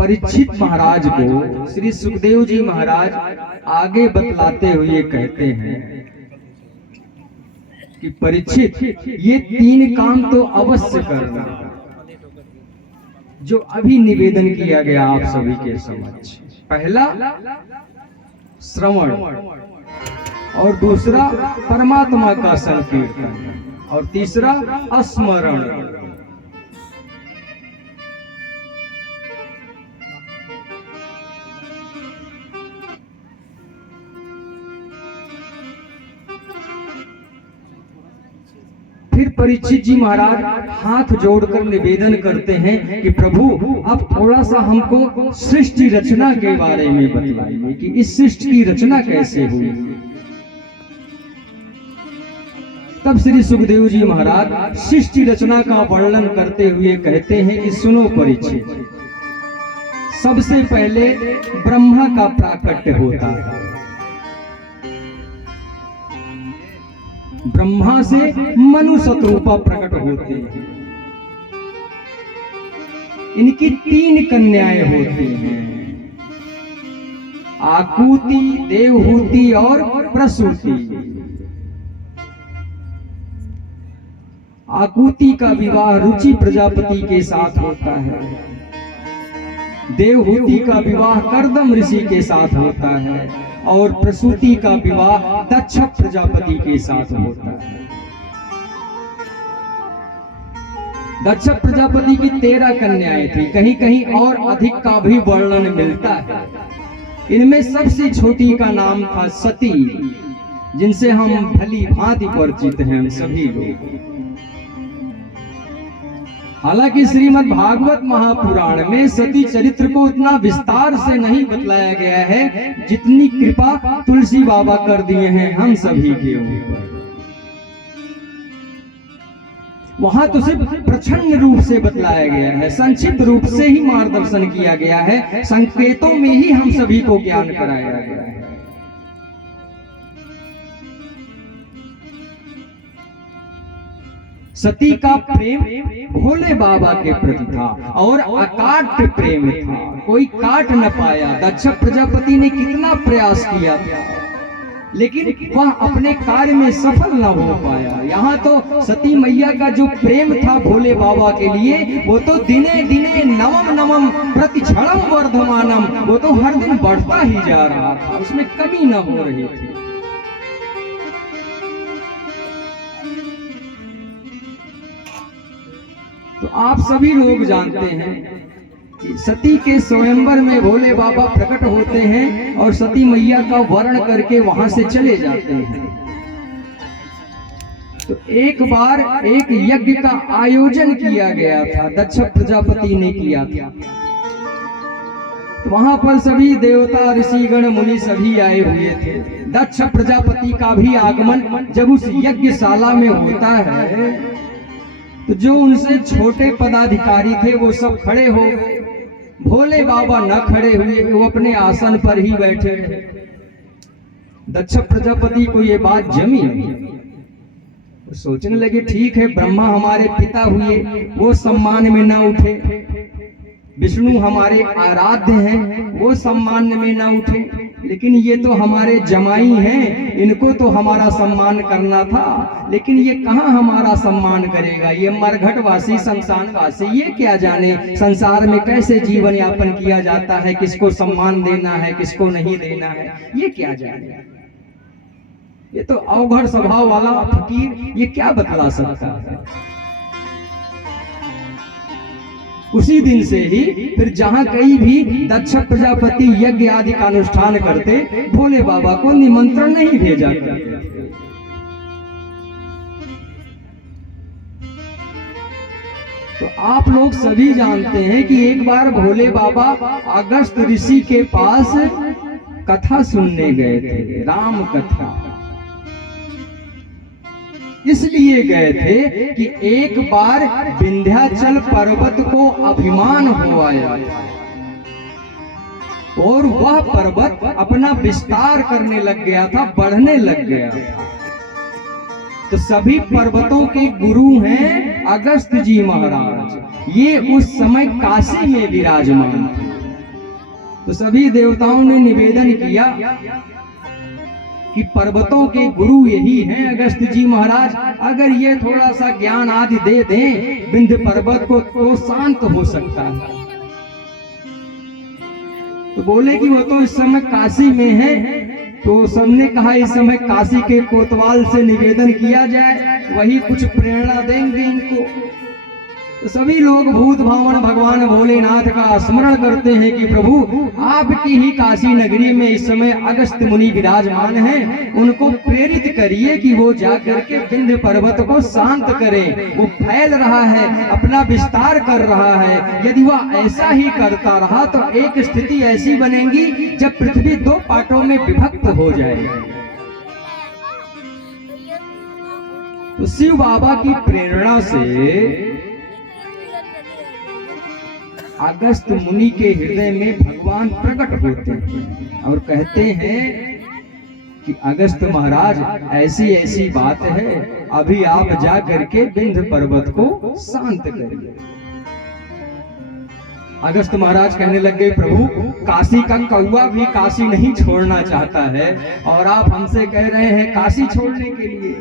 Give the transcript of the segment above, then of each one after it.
परीक्षित महाराज को श्री सुखदेव जी महाराज आगे बतलाते हुए कहते हैं कि परीक्षित, ये 3 काम तो अवश्य करना जो अभी निवेदन किया गया आप सभी के समक्ष। पहला श्रवण, और दूसरा परमात्मा का संकीर्तन, और तीसरा स्मरण। फिर परीक्षित जी महाराज हाथ जोड़कर निवेदन करते हैं कि प्रभु अब थोड़ा सा हमको सृष्टि रचना के बारे में बतलाइए कि इस सृष्टि की रचना कैसे हुई। तब श्री सुखदेव जी महाराज सृष्टि रचना का वर्णन करते हुए कहते हैं कि सुनो परीक्षित, सबसे पहले ब्रह्मा का प्राकट्य होता है। ब्रह्मा से मनु शत्रुपा प्रकट होते हैं। इनकी 3 कन्याएं होती हैं, आकुति, देवहूति और प्रसूति। आकुति का विवाह रुचि प्रजापति के साथ होता है, देवहूति का विवाह कर्दम ऋषि के साथ होता है, और प्रसूति का विवाह दक्ष प्रजापति के साथ होता है। दक्ष प्रजापति की 13 कन्याएं थी, कहीं कहीं और अधिक का भी वर्णन मिलता है। इनमें सबसे छोटी का नाम था सती, जिनसे हम भली भांति परिचित हैं हम सभी लोग। हालांकि श्रीमद् भागवत महापुराण में सती चरित्र को इतना विस्तार से नहीं बतलाया गया है जितनी कृपा तुलसी बाबा कर दिए हैं हम सभी के ऊपर। वहां तो सिर्फ प्रच्छन्न रूप से बतलाया गया है, संक्षिप्त रूप से ही मार्गदर्शन किया गया है, संकेतों में ही हम सभी को ज्ञान कराया गया है। सती का प्रेम भोले बाबा के प्रति था और अकाट प्रेम था, कोई काट न पाया। दक्ष प्रजापति ने कितना प्रयास किया था, लेकिन वह अपने कार्य में सफल न हो पाया। यहाँ तो सती मैया का जो प्रेम था भोले बाबा के लिए, वो तो दिने दिने नवम नवम प्रतिक्षणम वर्धमानम, वो तो हर दिन बढ़ता ही जा रहा था, उसमें कमी न हो रही थी। तो आप सभी लोग जानते हैं कि सती के स्वयंवर में भोले बाबा प्रकट होते हैं और सती मैया का वर्ण करके वहां से चले जाते हैं। तो एक बार एक यज्ञ का आयोजन किया गया था, दक्ष प्रजापति ने किया था। तो वहां पर सभी देवता ऋषिगण मुनि सभी आए हुए थे। दक्ष प्रजापति का भी आगमन जब उस यज्ञशाला में होता है तो जो उनसे छोटे पदाधिकारी थे वो सब खड़े हो गए। भोले बाबा न खड़े हुए, वो अपने आसन पर ही बैठे रहे। दक्ष प्रजापति को ये बात जमी, तो सोचने लगे ठीक है, ब्रह्मा हमारे पिता हुए, वो सम्मान में न उठे, विष्णु हमारे आराध्य हैं, वो सम्मान में न उठे, लेकिन ये तो हमारे जमाई हैं, इनको तो हमारा सम्मान करना था, लेकिन ये कहाँ हमारा सम्मान करेगा, ये मरघटवासी शमशानवासी, ये क्या जाने संसार में कैसे जीवन यापन किया जाता है, किसको सम्मान देना है किसको नहीं देना है, ये क्या जाने। ये तो अवघड़ स्वभाव वाला फकीर ये क्या बतला सकता है। उसी दिन से ही फिर जहां कहीं भी दक्ष प्रजापति यज्ञ आदि का अनुष्ठान करते, भोले बाबा को निमंत्रण नहीं भेजा करते। तो आप लोग सभी जानते हैं कि एक बार भोले बाबा अगस्त ऋषि के पास कथा सुनने गए थे, राम कथा। इसलिए गए थे कि एक बार विंध्याचल पर्वत को अभिमान हो आया और वह पर्वत अपना विस्तार करने लग गया था, बढ़ने लग गया था। तो सभी पर्वतों के गुरु हैं अगस्त जी महाराज, ये उस समय काशी में विराजमान थे। तो सभी देवताओं ने निवेदन किया कि पर्वतों के गुरु यही हैं अगस्त जी महाराज, अगर ये थोड़ा सा ज्ञान आदि दे दें विंध्य पर्वत को तो शांत हो सकता है। तो बोले कि वो तो इस समय काशी में है। तो सबने कहा इस समय काशी के कोतवाल से निवेदन किया जाए, वही कुछ प्रेरणा देंगे इनको। तो सभी लोग भूत भावन भगवान भोलेनाथ का स्मरण करते हैं कि प्रभु आपकी ही काशी नगरी में इस समय अगस्त मुनि विराजमान हैं, उनको प्रेरित करिए कि वो जाकर के विंध्य पर्वत को शांत करें। वो फैल रहा है, अपना विस्तार कर रहा है। यदि वह ऐसा ही करता रहा तो एक स्थिति ऐसी बनेगी जब पृथ्वी 2 पार्टों में विभक्त हो जाएगी। तो शिव बाबा की प्रेरणा से अगस्त मुनि के हृदय में भगवान प्रकट होते हैं और कहते हैं कि अगस्त महाराज ऐसी ऐसी बात है, अभी आप जा करके विंध्य पर्वत को शांत करिए। अगस्त महाराज कहने लग गए, प्रभु काशी का कौवा भी काशी नहीं छोड़ना चाहता है और आप हमसे कह रहे हैं काशी छोड़ने के लिए।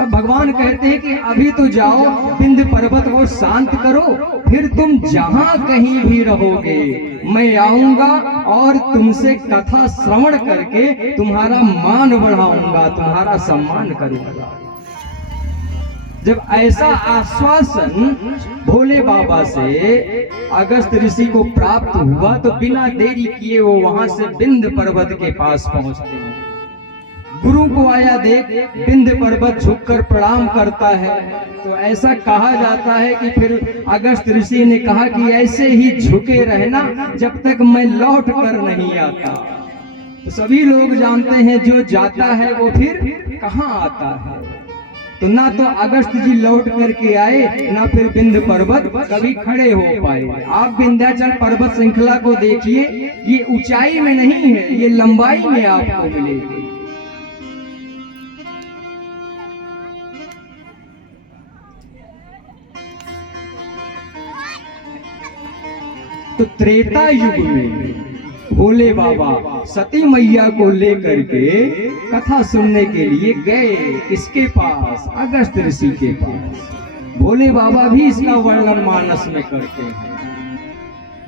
अब भगवान कहते हैं कि अभी तो जाओ विंध्य पर्वत को शांत करो, फिर तुम जहां कहीं भी रहोगे मैं आऊंगा और तुमसे कथा श्रवण करके तुम्हारा मान बढ़ाऊंगा, तुम्हारा सम्मान करूंगा। जब ऐसा आश्वासन भोले बाबा से अगस्त ऋषि को प्राप्त हुआ तो बिना देरी किए वो वहां से विंध्य पर्वत के पास पहुंचते हैं। गुरु को आया देख विंध्य पर्वत झुककर प्रणाम करता है। तो ऐसा कहा जाता है कि फिर अगस्त ऋषि ने कहा कि ऐसे ही झुके रहना जब तक मैं लौट कर नहीं आता। तो सभी लोग जानते हैं जो जाता है वो फिर कहाँ आता है। तो ना तो अगस्त जी लौट करके आए, ना फिर विंध्य पर्वत कभी खड़े हो पाए। आप विंध्याचल पर्वत श्रृंखला को देखिए, ये ऊंचाई में नहीं है, ये लंबाई में आपको मिलेगी। तो त्रेता युग में भोले बाबा सती मैया को लेकर के कथा सुनने के लिए गए। किसके पास? अगस्त ऋषि के पास। भोले बाबा भी इसका वर्णन मानस में करते हैं।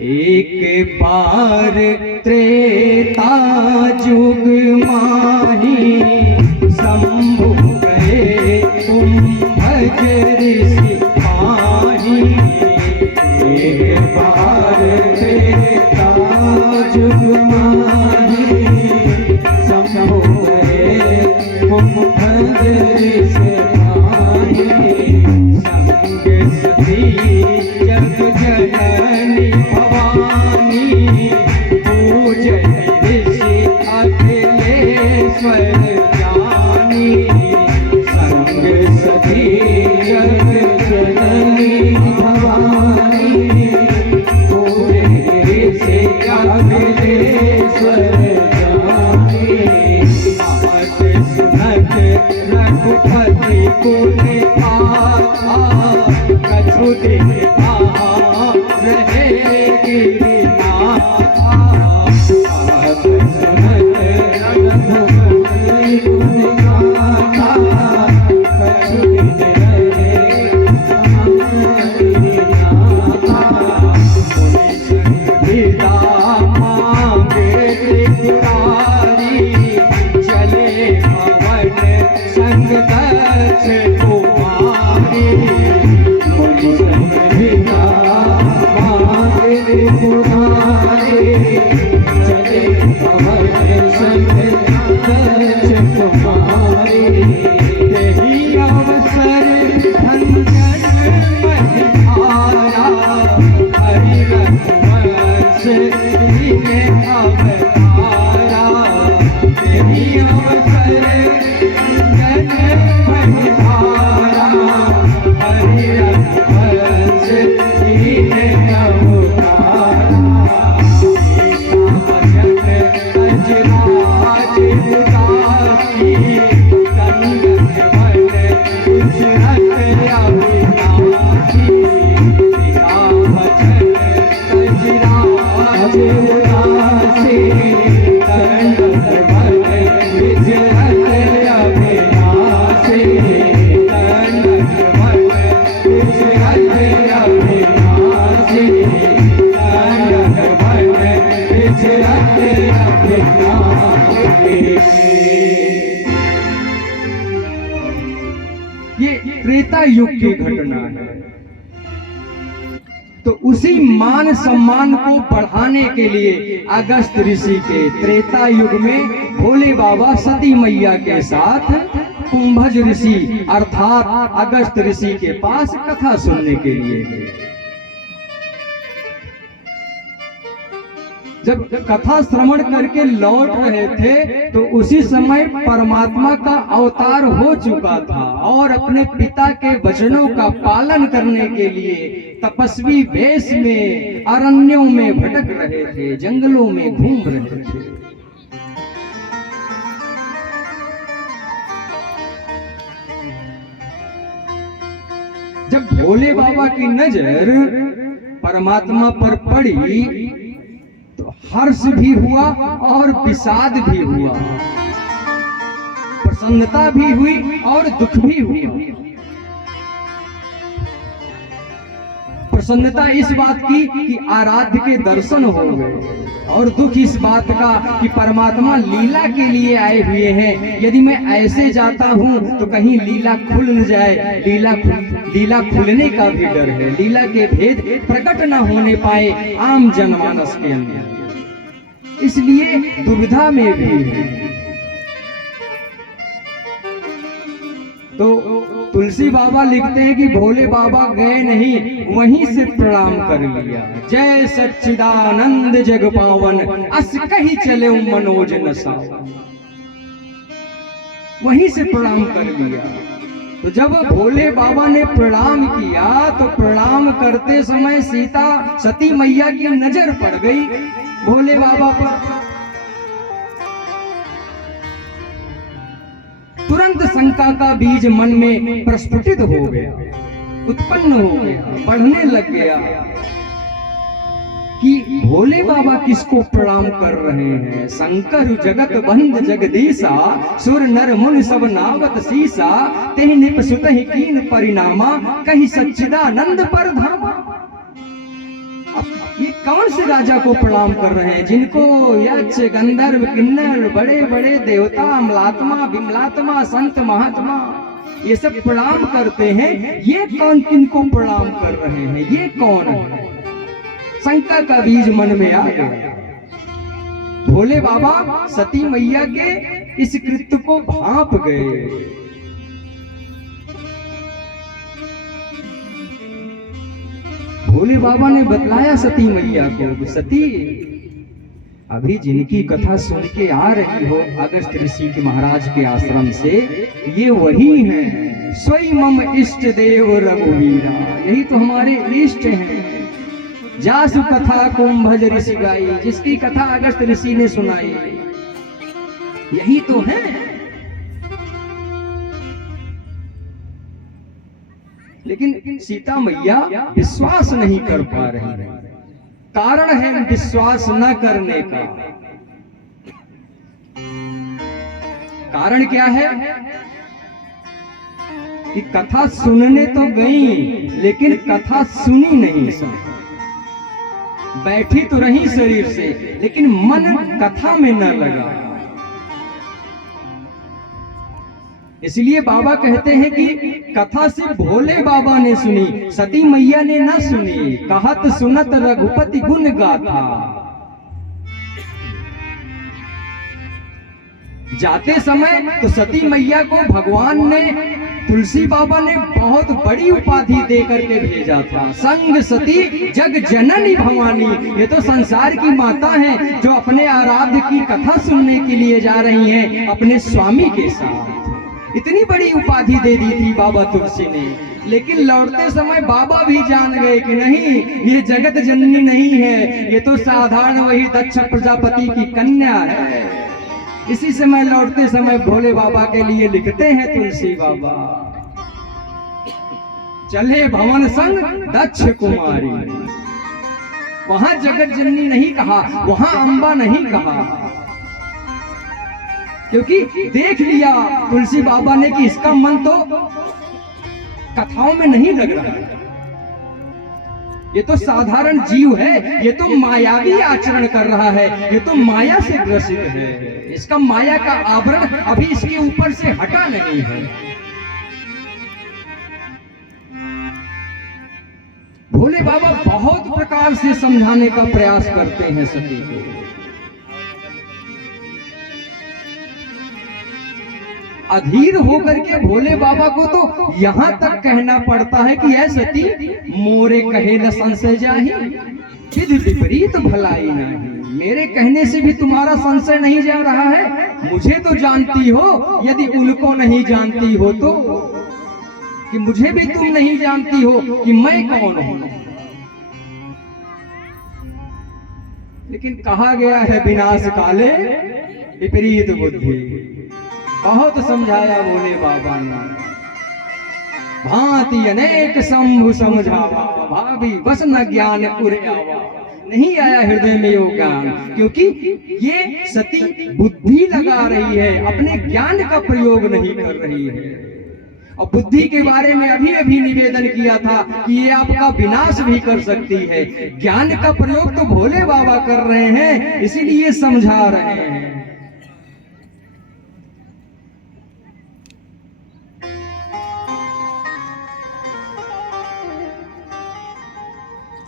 एक बार त्रेता युग माही शंभु गए कुंभज ऋषि माही। एक बार त्रेता युग माही शंभु गए कुंभज ऋषि माही। संग सती जग जननी भवानी पूजन ऋषि अखिलेश्वर ज्ञानी। संग सती जग जननी भवानी पूजन ऋषि अखिलेश्वर ज्ञानी। बात सुनत रघुपति कुल पाथा कछु दिन रहे गिरिनाथा। बात सुनत रघुपति कुल पाथा कछु दिन रहे गिरिनाथा। मुनि संग विदा मांगे त्रिपुरारी चले पवन संग दक्ष कुमारी। मुनि संग ये त्रेता युग की घटना है। तो उसी मान सम्मान को बढ़ाने के लिए अगस्त ऋषि के त्रेता युग में भोले बाबा सती मैया के साथ कुंभज ऋषि अर्थात अगस्त ऋषि के पास कथा सुनने के लिए गए। जब कथा श्रवण करके लौट रहे थे तो उसी समय परमात्मा का अवतार हो चुका था और अपने पिता के वचनों का पालन करने के लिए तपस्वी वेश में अरण्यों में भटक रहे थे, जंगलों में घूम रहे थे। जब भोले बाबा की नजर परमात्मा पर पड़ी तो हर्ष भी हुआ और विषाद भी हुआ, प्रसन्नता भी हुई और दुख भी हुआ। प्रसन्नता इस बात की कि आराध्य के दर्शन हो गए और दुख इस बात का कि परमात्मा लीला के लिए आए हुए हैं। यदि मैं ऐसे जाता हूं तो कहीं लीला खुल न जाए, लीला खुलने का भी डर है, लीला के भेद प्रकट न होने पाए आम जनमानस के अंदर, इसलिए दुविधा में भी है। तो तुलसी बाबा लिखते हैं कि भोले बाबा गए नहीं, वहीं से प्रणाम कर लिया। जय सच्चिदानंद जग पावन अस कहीं चले मनोज नशा, वहीं से प्रणाम कर लिया। तो जब भोले बाबा ने प्रणाम किया तो प्रणाम करते समय सीता सती मैया की नजर पड़ गई भोले बाबा पर। तुरंत शंका का बीज मन में प्रस्फुटित हो गया, उत्पन्न हो गया, बढ़ने लग गया कि भोले बाबा किसको प्रणाम कर रहे हैं। शंकर जगत बंद जगदीशा, सुर नर मुनि सब नावत सीसा, तेहि निप सुतहि कीन परिणामा, कहीं सच्चिदानंद पर धामा। ये कौन से राजा को प्रणाम कर रहे हैं जिनको यक्ष गंधर्व किन्नर बड़े बड़े देवता अमलात्मा विमलात्मा संत महात्मा ये सब प्रणाम करते हैं, ये कौन किनको प्रणाम कर रहे हैं, ये कौन है? शंका का बीज मन में आ गया। भोले बाबा सती मैया के इस कृत्य को भांप गए। भोले बाबा ने बतलाया सती मैया को, सती अभी जिनकी कथा सुन के आ रही हो अगस्त ऋषि के महाराज के आश्रम से, ये वही हैं स्वयं मम इष्ट देव रघुवीरा, यही तो हमारे इष्ट हैं। जासु कथा कुंभज ऋषि गाई, जिसकी कथा अगस्त ऋषि ने सुनाई, यही तो है। लेकिन सीता मैया विश्वास नहीं कर पा रही है। कारण है विश्वास न करने का। कारण क्या है कि कथा सुनने तो गई लेकिन कथा सुनी नहीं। बैठी तो रही शरीर से लेकिन मन कथा में न लगा। इसलिए बाबा कहते हैं कि कथा सिर्फ भोले बाबा ने सुनी, सती मैया ने न सुनी। कहत सुनत रघुपति गुण गाथा, जाते समय तो सती मैया को भगवान ने तुलसी बाबा ने बहुत बड़ी उपाधि दे करके भेजा था। संग सती जग जननी भवानी, ये तो संसार की माता हैं जो अपने आराध्य की कथा सुनने के लिए जा रही हैं अपने स्वामी के साथ। इतनी बड़ी उपाधि दे दी थी बाबा तुलसी ने। लेकिन लौटते समय बाबा भी जान गए कि नहीं, ये जगत जननी नहीं है, ये तो साधारण वही दक्ष प्रजापति की कन्या है। इसी समय लौटते समय भोले बाबा के लिए लिखते हैं तुलसी बाबा, चले भवन संग दक्ष कुमारी। वहां जगत जननी नहीं कहा, वहां अंबा नहीं कहा, क्योंकि देख लिया तुलसी बाबा ने कि इसका मन तो कथाओं में नहीं लग रहा है। ये तो साधारण जीव है, ये तो मायावी आचरण कर रहा है, ये तो माया से ग्रसित है, इसका माया का आवरण अभी इसके ऊपर से हटा नहीं है। भोले बाबा बहुत प्रकार से समझाने का प्रयास करते हैं सती को। अधीर होकर के भोले बाबा को तो यहां तक कहना पड़ता है कि ऐ सती मोरे कहे न संशय जाही, विधि विपरीत भलाई नहीं। मेरे कहने से भी तुम्हारा संशय नहीं जा रहा है, मुझे तो जानती हो, यदि उनको नहीं जानती हो तो, कि मुझे भी तुम नहीं जानती हो कि मैं कौन हूं। लेकिन कहा गया है विनाश काले विपरीत बुद्धि। बहुत समझाया भोले बाबा ने, भांति अनेक शंभु समझावा, भाभी बस न ज्ञान पुरे आवा। नहीं आया हृदय में यो ज्ञान, क्योंकि ये सती बुद्धि लगा रही है, अपने ज्ञान का प्रयोग नहीं कर रही है। और बुद्धि के बारे में अभी अभी निवेदन किया था कि ये आपका विनाश भी कर सकती है। ज्ञान का प्रयोग तो भोले बाबा कर रहे हैं, इसीलिए समझा रहे हैं।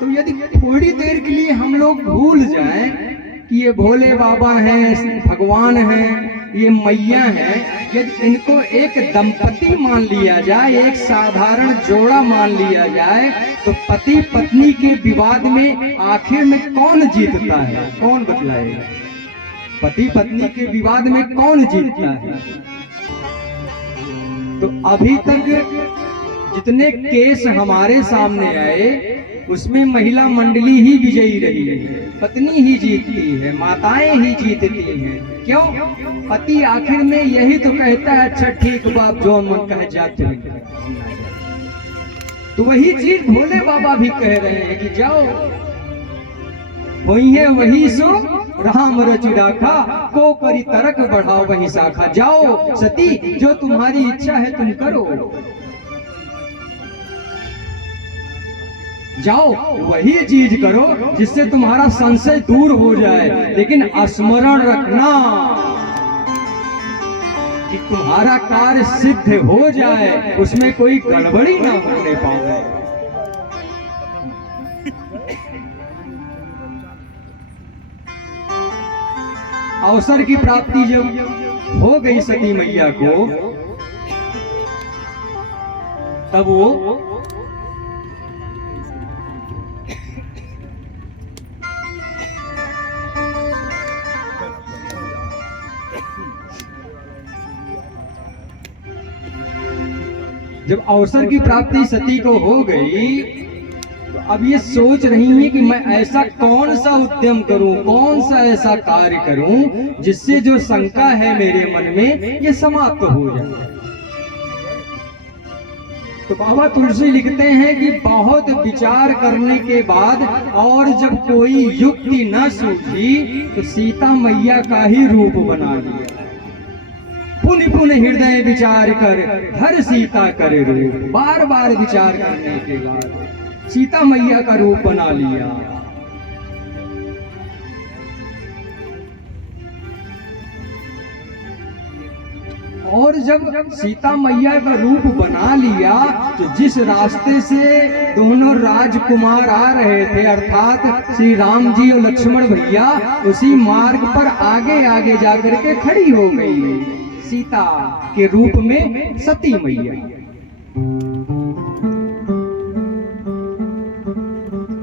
तो यदि थोड़ी देर के लिए हम लोग भूल जाएं कि ये भोले बाबा हैं, भगवान हैं, ये मैया हैं, यदि इनको एक दंपति मान लिया जाए, एक साधारण जोड़ा मान लिया जाए, तो पति पत्नी के विवाद में आखिर में कौन जीतता है? कौन बतलाएगा? पति पत्नी के विवाद में कौन जीतता है? तो अभी तक जितने केस हमारे सामने आए उसमें महिला मंडली ही विजयी रही है, पत्नी ही जीतती है, माताएं ही जीतती हैं। क्यों? पति आखिर में यही तो कहता है, अच्छा ठीक बाप जो मन कह जाते हैं। तो वही चीज भोले बाबा भी कह रहे हैं कि जाओ वही है वही सो राम रचि राखा, को करी तरक बढ़ाओ वही शाखा। जाओ सती, जो तुम्हारी इच्छा है तुम करो, जाओ वही चीज करो जिससे तुम्हारा संशय दूर हो जाए। लेकिन स्मरण रखना कि तुम्हारा कार्य सिद्ध हो जाए, उसमें कोई गड़बड़ी ना होने पाए। अवसर की प्राप्ति जब हो गई सती मैया को, तब वो जब अवसर की प्राप्ति सती को हो गई, तो अब ये सोच रही है कि मैं ऐसा कौन सा उद्यम करूं, कौन सा ऐसा कार्य करूं जिससे जो शंका है मेरे मन में ये समाप्त हो जाए। तो बाबा तुलसी लिखते हैं कि बहुत विचार करने के बाद और जब कोई युक्ति न सूझी तो सीता मैया का ही रूप बना लिया। पुनः पुनः हृदय विचार कर हर सीता करे रूप। बार बार विचार करने के बाद सीता मैया का रूप बना लिया। और जब सीता मैया का रूप बना लिया तो जिस रास्ते से दोनों राजकुमार आ रहे थे, अर्थात श्री राम जी और लक्ष्मण भैया, उसी मार्ग पर आगे आगे जाकर के खड़ी हो गई सीता के रूप में सती मैया।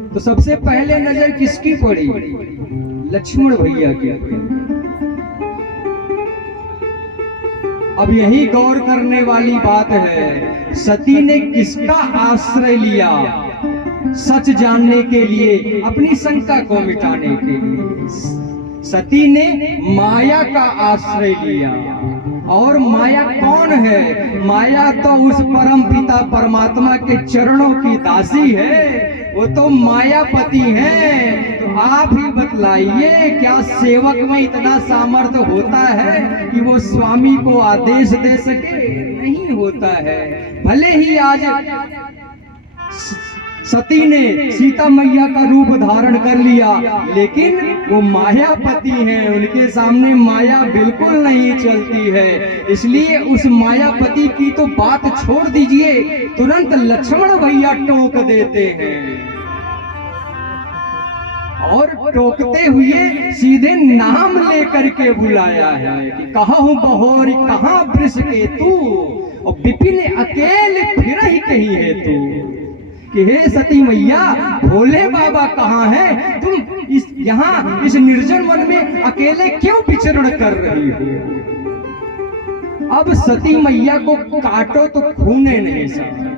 तो सबसे पहले नजर किसकी पड़ी? लक्ष्मण भैया की। अब यही गौर करने वाली बात है, सती ने किसका आश्रय लिया सच जानने के लिए, अपनी शंका को मिटाने के लिए? सती ने माया का आश्रय लिया। और माया कौन है? माया तो उस परम पिता परमात्मा के चरणों की दासी है, वो तो मायापति है। तो आप ही बतलाइए, क्या सेवक में इतना सामर्थ्य होता है कि वो स्वामी को आदेश दे सके? नहीं होता है। भले ही आज सती ने सीता मैया का रूप धारण कर लिया, लेकिन वो मायापति हैं, उनके सामने माया बिल्कुल नहीं चलती है। इसलिए उस मायापति की तो बात छोड़ दीजिए, तुरंत लक्ष्मण भैया टोक देते हैं और टोकते हुए सीधे नाम लेकर के बुलाया है कि कहूँ बहोर कहाँ वृष के तू, और विपिन अकेले फिर ही कहीं है तू, कि हे सती मैया भोले बाबा कहाँ है, तुम यहाँ इस निर्जन वन में अकेले क्यों विचरण कर रही हो। अब सती मैया को काटो तो खूने नहीं सकता।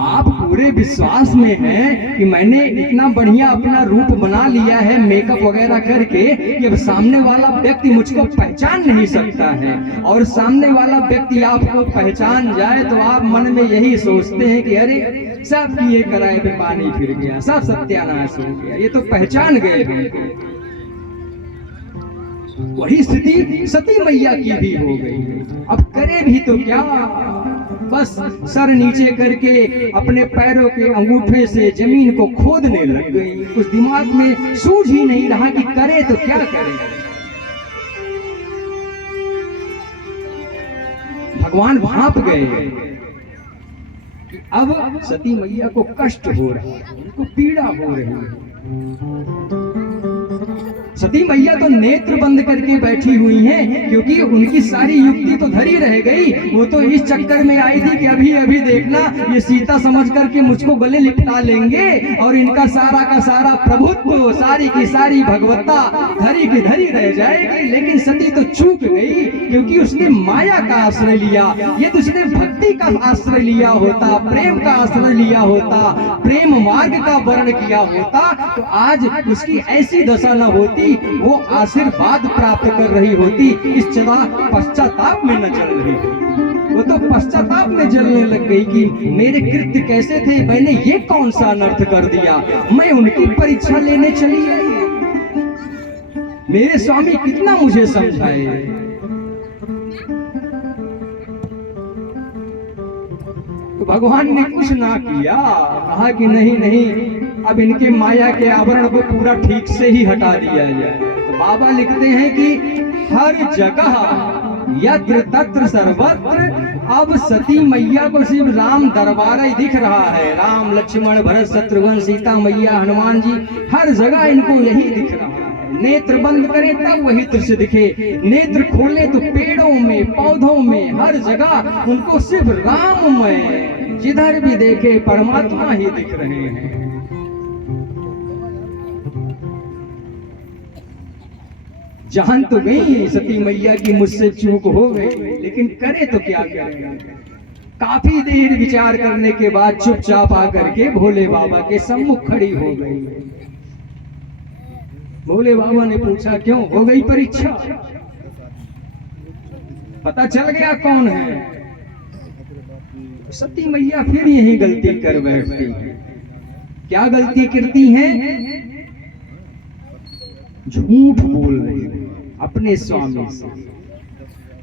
आप पूरे विश्वास में हैं कि मैंने इतना बढ़िया अपना रूप बना लिया है मेकअप वगैरह करके कि अब सामने वाला व्यक्ति मुझको पहचान नहीं सकता है, और सामने वाला व्यक्ति आपको पहचान जाए तो आप मन में यही सोचते हैं कि अरे सब किए कराए पे पानी फिर गया, सब सत्यानाश हो गया, ये तो पहचान गए हैं। वही स्थिति सती मैया की भी हो गई। अब करे भी तो क्या, बस सर नीचे करके अपने पैरों के अंगूठे से जमीन को खोदने लग गई। कुछ दिमाग में सूझ ही नहीं रहा कि करे तो क्या करे। भगवान भांप गए कि अब सती मैया को कष्ट हो रहा है, उनको पीड़ा हो रही है। सती मैया तो नेत्र बंद करके बैठी हुई हैं, क्योंकि उनकी सारी युक्ति तो धरी रह गई। वो तो इस चक्कर में आई थी कि अभी अभी देखना ये सीता समझ करके मुझको गले लिपटा लेंगे और इनका सारा का सारा प्रभुत्व, सारी की सारी भगवत्ता धरी की धरी रह जाएगी। लेकिन सती तो चूक गई, क्योंकि उसने माया का आश्रय लिया। ये तो उसने भक्ति का आश्रय लिया होता, प्रेम का आश्रय लिया होता, प्रेम मार्ग का वर्ण किया होता, तो आज उसकी ऐसी दशा न होती, वो आशीर्वाद प्राप्त कर रही होती, इस पश्चाताप में न चल रही होती। वो तो पश्चाताप में जलने लग गई कि मेरे कृत्य कैसे थे, मैंने ये कौन सा अनर्थ कर दिया, मैं उनकी परीक्षा लेने चली आई, मेरे स्वामी कितना मुझे समझाए। तो भगवान ने कुछ ना किया, कहा कि नहीं नहीं, अब इनके माया के आवरण को पूरा ठीक से ही हटा दिया जाए। तो बाबा लिखते हैं कि हर जगह यत्र तत्र सर्वत्र अब सती मैया को सिर्फ राम दरबार ही दिख रहा है। राम लक्ष्मण भरत शत्रुघ्न सीता मैया हनुमान जी, हर जगह इनको यही दिख रहा है। नेत्र बंद करें तब वही दृश्य दिखे, नेत्र खोले तो पेड़ों में पौधों में हर जगह उनको सिर्फ राममय, जिधर भी देखे परमात्मा ही दिख रहे हैं। जान तो गई सती मैया की मुझसे चूक हो गई, लेकिन करे तो क्या करें। काफी देर विचार करने के बाद चुपचाप आकर के भोले बाबा के सम्मुख खड़ी हो गई। भोले बाबा ने पूछा क्यों, हो गई परीक्षा, पता चल गया कौन है। सती मैया फिर यही गलती कर बैठती है। क्या गलती करती हैं? झूठ बोल रही है अपने स्वामी से।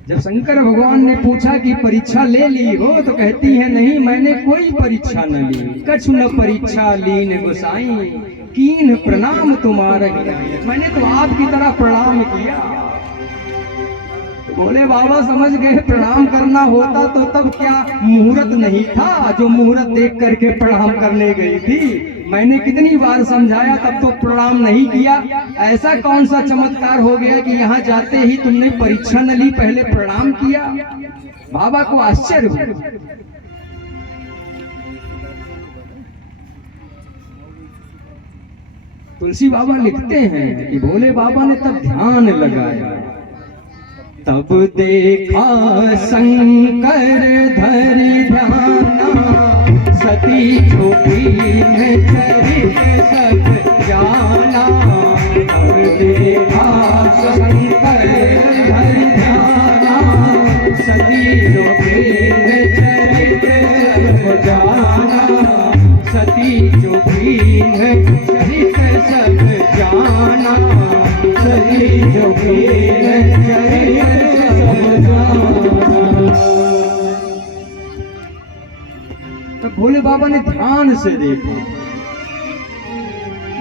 जब शंकर भगवान ने पूछा कि परीक्षा ले ली हो, तो कहती है नहीं मैंने कोई परीक्षा न ली, कछु न परीक्षा लीन गोसाई, कीन प्रणाम तुम्हारा, मैंने तो आपकी तरह प्रणाम किया। बोले बाबा समझ गए प्रणाम करना होता तो तब क्या मुहूर्त नहीं था जो मुहूर्त देख करके प्रणाम करने गई थी। मैंने कितनी बार समझाया तब तो प्रणाम नहीं किया। ऐसा कौन सा चमत्कार हो गया कि यहाँ जाते ही तुमने परीक्षा न ली, पहले प्रणाम किया। बाबा को आश्चर्य हुआ। तुलसी बाबा लिखते हैं कि भोले बाबा ने तब ध्यान लगाया, तब देखा शंकर धर ध्याना, सती झोपी में चरित सब जाना। तब देखा शंकर धर ध्याना, सती झोपी में चरित सब जाना। सती झोपी में चरित सब जाना, सती झोपी में चरित भोले बाबा ने ध्यान से देखा।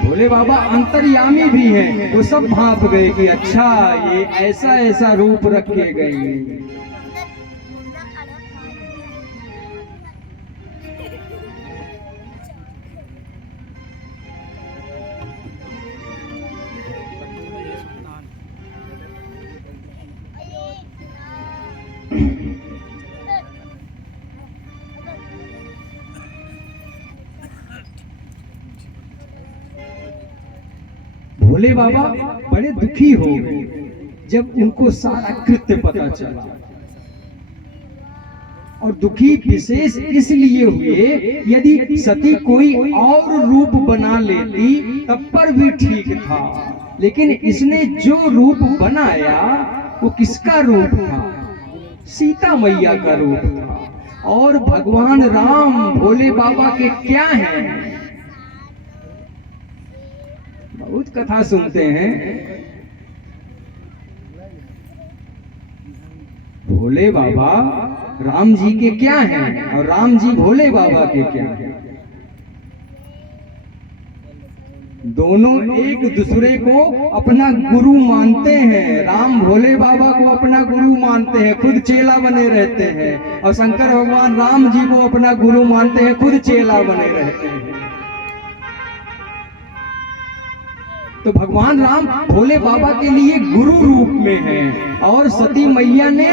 भोले बाबा अंतर्यामी भी हैं, वो सब भाप गए कि अच्छा ये ऐसा ऐसा रूप रखे गए। भोले बाबा बड़े दुखी हो गए जब उनको सारा कृत्य पता चला, और दुखी विशेष इसलिए हुए, यदि सती कोई और रूप बना लेती तब पर भी ठीक था, लेकिन इसने जो रूप बनाया वो किसका रूप था? सीता मैया का रूप था। और भगवान राम भोले बाबा के क्या हैं? बहुत कथा सुनते हैं। भोले बाबा राम जी के क्या हैं और राम जी भोले बाबा के क्या हैं? दोनों एक दूसरे को अपना गुरु मानते हैं। राम भोले बाबा को अपना गुरु मानते हैं, खुद चेला बने रहते हैं, और शंकर भगवान राम जी को अपना गुरु मानते हैं, खुद चेला बने रहते हैं। तो भगवान राम भोले बाबा के लिए गुरु रूप में हैं, और सती मैया ने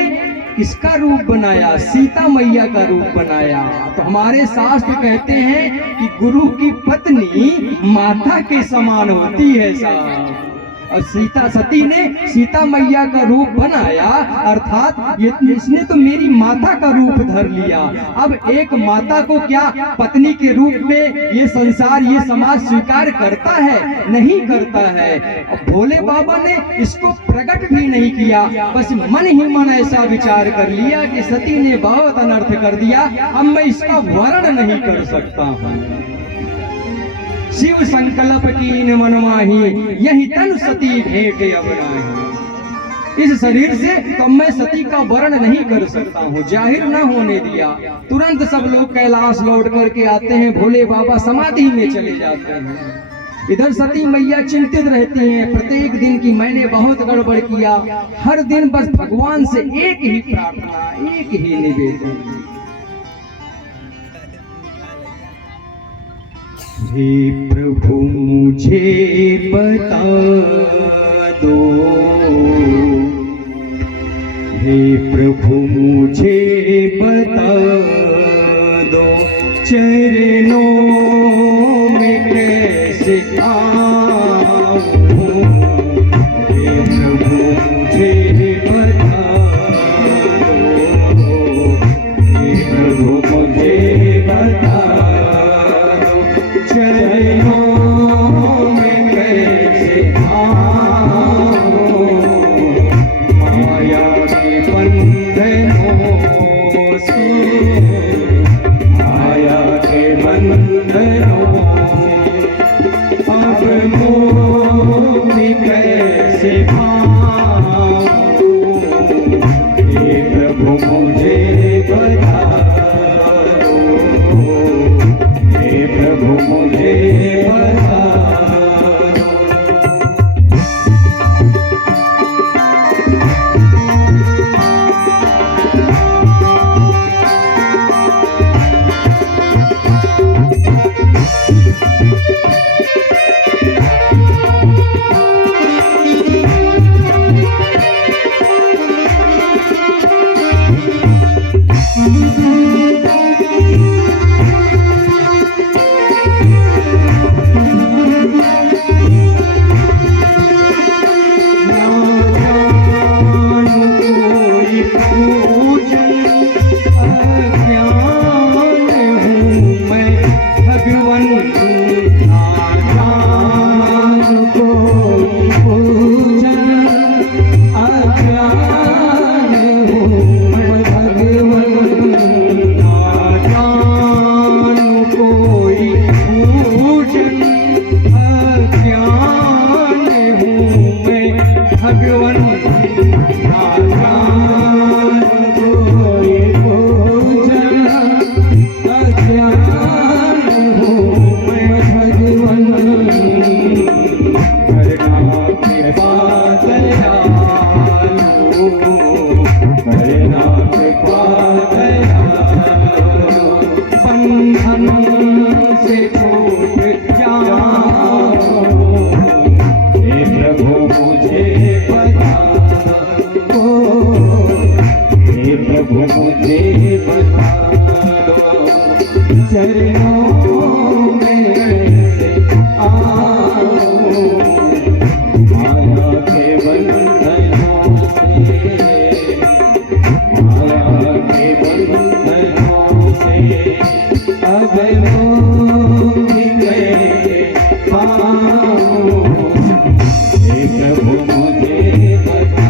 किसका रूप बनाया? सीता मैया का रूप बनाया। तो हमारे शास्त्र कहते हैं कि गुरु की पत्नी माता के समान होती है साहब, और सती ने सीता मैया का रूप बनाया, अर्थात इसने तो मेरी माता का रूप धर लिया। अब एक माता को क्या पत्नी के रूप में ये संसार, ये समाज स्वीकार करता है? नहीं करता है। भोले बाबा ने इसको प्रकट भी नहीं किया, बस मन ही मन ऐसा विचार कर लिया कि सती ने बहुत अनर्थ कर दिया, अब मैं इसका वर्णन नहीं कर सकता हूँ। शिव संकल्प कीन मन माही, यही तन सती भेंट अब नाही। इस शरीर से तो मैं सती का वर्णन नहीं कर सकता हूँ, जाहिर न होने दिया। तुरंत सब लोग कैलाश लौट करके आते हैं, भोले बाबा समाधि में चले जाते हैं। इधर सती मैया चिंतित रहती हैं प्रत्येक दिन की मैंने बहुत गड़बड़ किया। हर दिन बस भगवान से एक ही प्रार्थना, एक ही निवेदन, हे प्रभु मुझे बता दो, हे प्रभु मुझे बता दो, चरणों में कैसे आऊं, हे प्रभु मुझे बता दो, हे प्रभु मुझे बता दो, चरणों में कैसे आऊं, माया के बंधनों से, माया के बंधनों से अब पाऊं, हे प्रभु मुझे बता।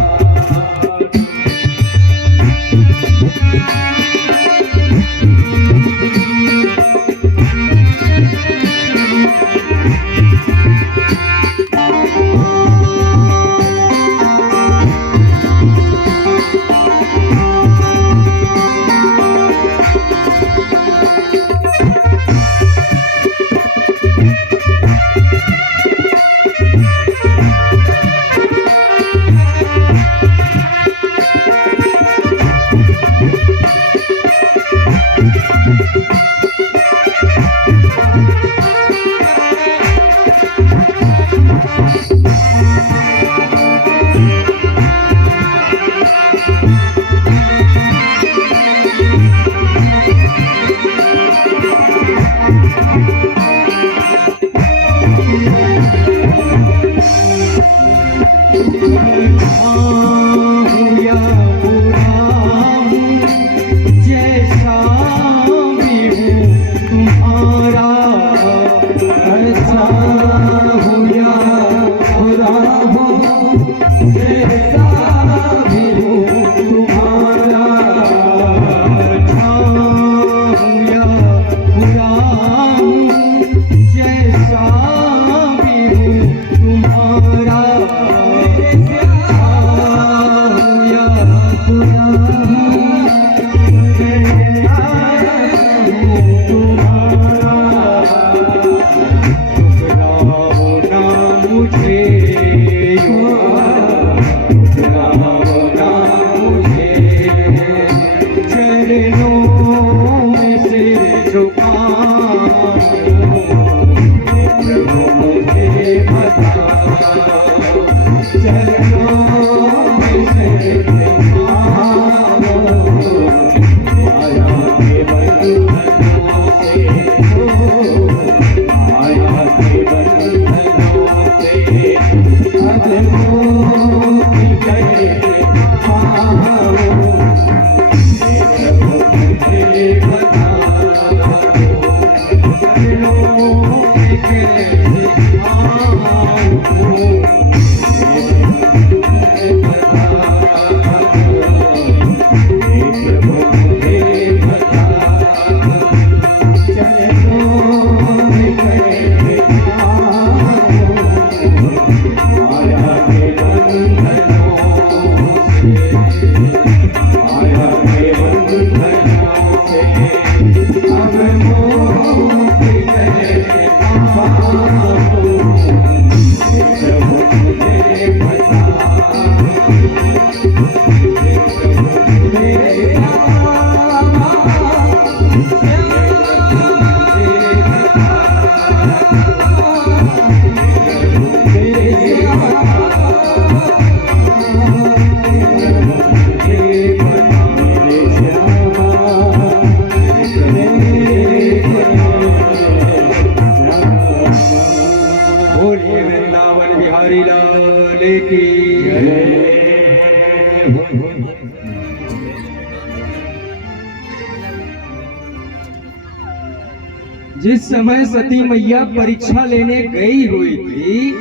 जिस समय सती मैया परीक्षा लेने गई हुई थी,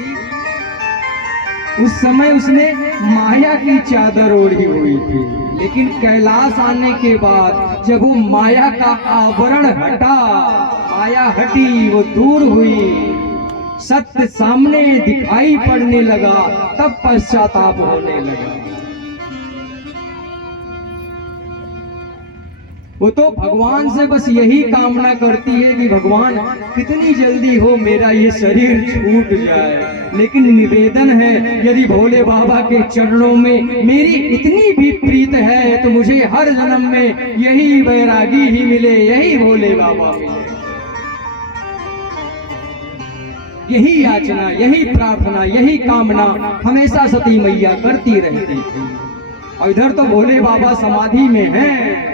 उस समय उसने माया की चादर ओढ़ी हुई थी, लेकिन कैलाश आने के बाद जब वो माया का आवरण हटा, माया हटी, वो दूर हुई, सत्य सामने दिखाई पड़ने लगा, तब पश्चाताप होने लगा। वो तो भगवान से बस यही कामना करती है कि भगवान कितनी जल्दी हो मेरा ये शरीर छूट जाए, लेकिन निवेदन है यदि भोले बाबा के चरणों में मेरी इतनी भी प्रीत है तो मुझे हर जन्म में यही वैरागी ही मिले, यही भोले बाबा मिले। यही याचना, यही प्रार्थना, यही कामना हमेशा सती मैया करती रहती थी। और इधर तो भोले बाबा समाधि में हैं।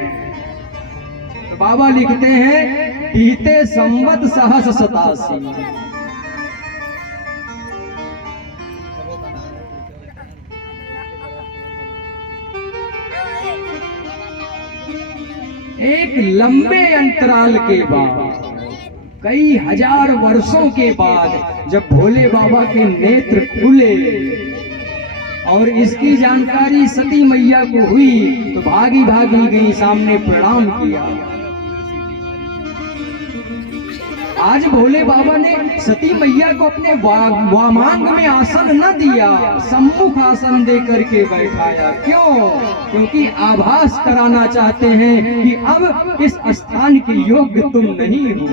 बाबा लिखते हैं बीते संवत सहस 87, एक लंबे अंतराल के बाद कई हजार वर्षों के बाद जब भोले बाबा के नेत्र खुले और इसकी जानकारी सती मैया को हुई तो भागी भागी गई, सामने प्रणाम किया। आज भोले बाबा ने सती मैया को अपने वामांग में आसन न दिया, सम्मुख आसन दे करके बैठाया। क्यों? क्योंकि आभास कराना चाहते हैं कि अब इस स्थान के योग्य तुम नहीं हो।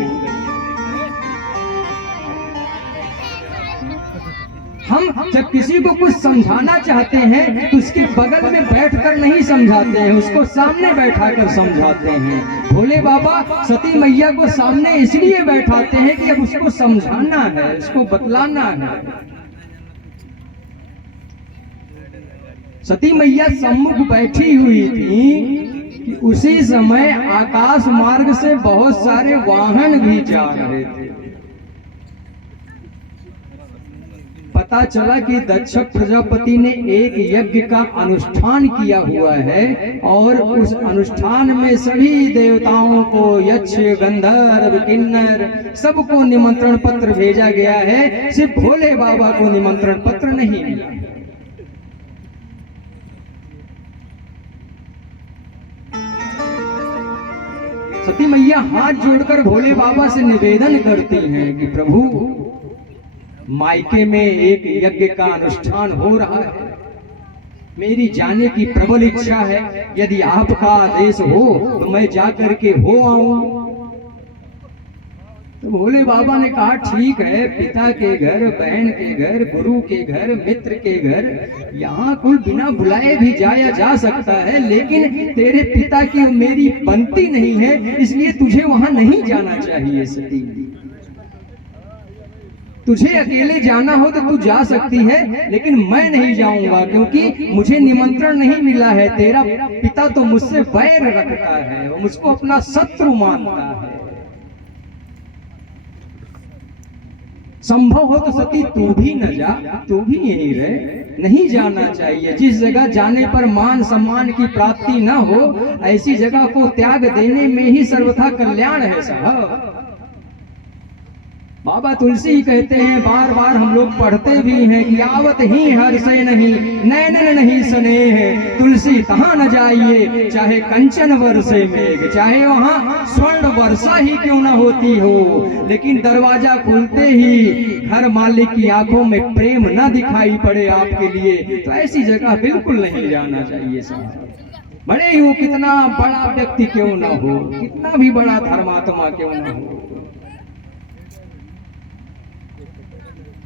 हम जब किसी को कुछ समझाना चाहते हैं तो उसके बगल में बैठकर नहीं समझाते हैं, उसको सामने बैठाकर समझाते हैं। भोले बाबा सती मैया को सामने इसलिए बैठाते हैं कि अब उसको समझाना है, उसको बतलाना है। सती मैया सम्मुख बैठी हुई थी कि उसी समय आकाश मार्ग से बहुत सारे वाहन भी जा रहे थे। पता चला कि दक्ष प्रजापति ने एक यज्ञ का अनुष्ठान किया हुआ है और उस अनुष्ठान में सभी देवताओं को, यक्ष, गंधर्व, किन्नर, सबको निमंत्रण पत्र भेजा गया है, सिर्फ भोले बाबा को निमंत्रण पत्र नहीं मिला। सती मैया हाथ जोड़कर भोले बाबा से निवेदन करती हैं कि प्रभु, मायके में एक यज्ञ का अनुष्ठान हो रहा है, मेरी जाने की प्रबल इच्छा है, यदि आपका आदेश हो तो मैं जाकर के हो आऊं। तो भोले बाबा ने कहा ठीक है, पिता के घर, बहन के घर, गुरु के घर, मित्र के घर, यहाँ कुल बिना बुलाए भी जाया जा सकता है, लेकिन तेरे पिता की मेरी बनती नहीं है, इसलिए तुझे वहां नहीं जाना चाहिए सती। तुझे अकेले जाना हो तो तू जा सकती है, लेकिन मैं नहीं जाऊंगा, क्योंकि मुझे निमंत्रण नहीं मिला है। तेरा पिता तो मुझसे वैर रखता है, वो मुझको अपना शत्रु मानता है। संभव हो तो सती तू भी न जा, तू भी यहीं रहे, नहीं जाना चाहिए। जिस जगह जाने पर मान सम्मान की प्राप्ति न हो, ऐसी जगह को त्याग देने में ही सर्वथा कल्याण है साहब। बाबा तुलसी कहते हैं, बार बार हम लोग पढ़ते भी हैं कि आवत ही हर्षे नहीं, नैनन नहीं स्नेह, तुलसी कहाँ न जाइए, चाहे कंचन वर्षे मेघ, चाहे वहाँ स्वर्ण वर्षा ही क्यों न होती हो, लेकिन दरवाजा खुलते ही घर मालिक की आंखों में प्रेम न दिखाई पड़े आपके लिए, तो ऐसी जगह बिल्कुल नहीं जाना चाहिए साहब। बड़े ही वो कितना बड़ा व्यक्ति क्यों न हो, कितना भी बड़ा धर्मात्मा क्यों न हो।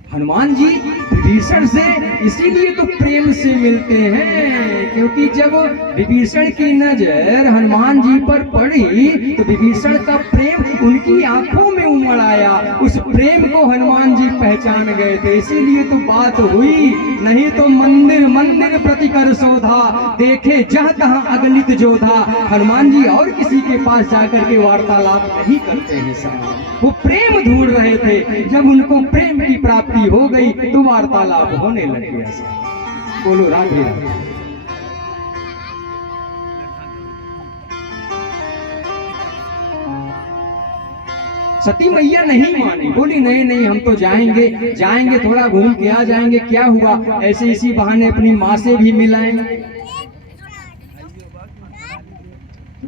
हनुमान जी विभीषण से इसीलिए तो प्रेम से मिलते हैं, क्योंकि जब विभीषण की नजर हनुमान जी पर पड़ी तो विभीषण का प्रेम उनकी आंखों में उमड़ आया। उस प्रेम को हनुमान जी पहचान गए थे, इसीलिए तो बात हुई। नहीं तो मंदिर मंदिर प्रतिकर शोधा, देखे जहाँ तहाँ अगणित जोधा। हनुमान जी और किसी के पास जाकर के वार्तालाप नहीं करते हैं साहब, वो प्रेम ढूंढ रहे थे। जब उनको प्रेम की प्राप्ति हो गई तो वार्तालाप होने लग गया। बोलो राधे राधे। सती मैया नहीं मानी, बोली नहीं नहीं हम तो जाएंगे, जाएंगे थोड़ा घूम के आ जाएंगे, क्या हुआ, ऐसे इसी बहाने अपनी माँ से भी मिलाएंगे।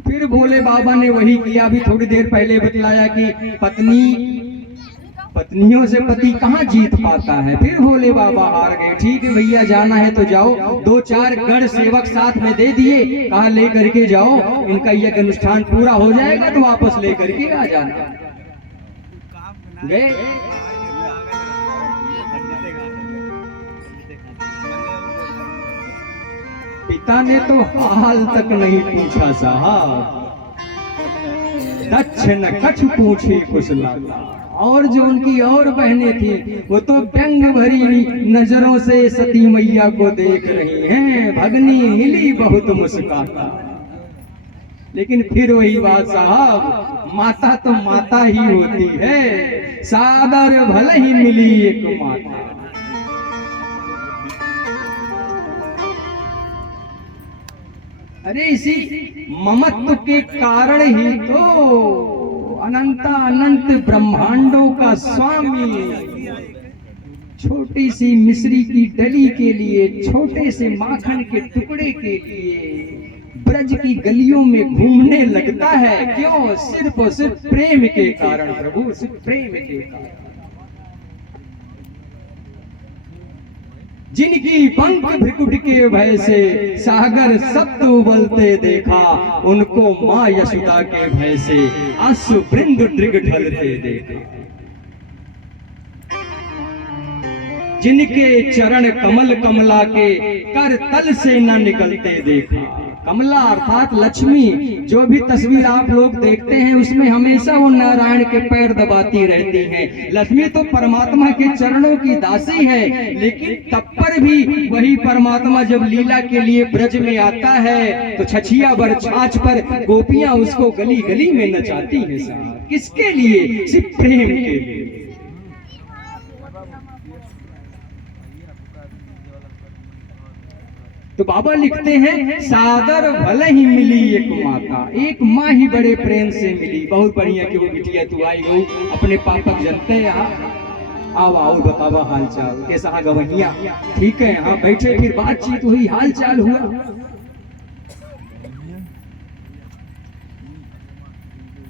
फिर भोले बाबा ने वही किया, अभी थोड़ी देर पहले बतलाया कि पत्नियों से पति कहाँ जीत पाता है। फिर भोले बाबा हार गए। ठीक है भैया जाना है तो जाओ, 2-4 गढ़ सेवक साथ में दे दिए, कहा ले करके जाओ, इनका यज्ञ अनुष्ठान पूरा हो जाएगा तो वापस ले करके आ जाना। गए। पिता ने तो हाल तक नहीं पूछा साहब, दक्ष न कछ पूछे कुशला। और जो उनकी और बहनें थी वो तो व्यंग भरी नजरों से सती मैया को देख रही हैं। भगनी मिली बहुत मुस्काता, लेकिन फिर वही बात साहब, माता तो माता ही होती है, सादर भले ही मिली एक माता। अरे इसी ममत्व के कारण ही तो अनंता अनंत ब्रह्मांडों का स्वामी, छोटी सी मिश्री की डली के लिए, छोटे से माखन के टुकड़े के लिए ब्रज की गलियों में घूमने लगता है। क्यों? सिर्फ और सिर्फ प्रेम के कारण प्रभु, सिर्फ प्रेम के कारण। जिनकी पंख भ्रिकुट के भय से सागर सप्त उबलते देखा, उनको मां यशोदा के भय से अश्रु वृंद दृग ढलते देखा। जिनके चरण कमल कमला के कर तल से न निकलते देखा। कमला अर्थात लक्ष्मी, जो भी तस्वीर आप लोग देखते हैं उसमें हमेशा वो नारायण के पैर दबाती रहती हैं। लक्ष्मी तो परमात्मा के चरणों की दासी है, लेकिन तब पर भी वही परमात्मा जब लीला के लिए ब्रज में आता है तो छछिया बर छाछ पर गोपियां उसको गली गली में नचाती हैं। साहब किसके लिए? सिर्फ प्रेम के लिए। तो बाबा लिखते हैं, सादर भले ही मिली एक माता, एक माँ ही बड़े प्रेम से मिली। बहुत बढ़िया कि वो बिटिया तू आई हो, अपने पापक जनते यहाँ आओ आओ बतावा हाल चाल कैसा गवैया। ठीक है, हाँ बैठे, फिर बातचीत हुई, हाल चाल हुआ।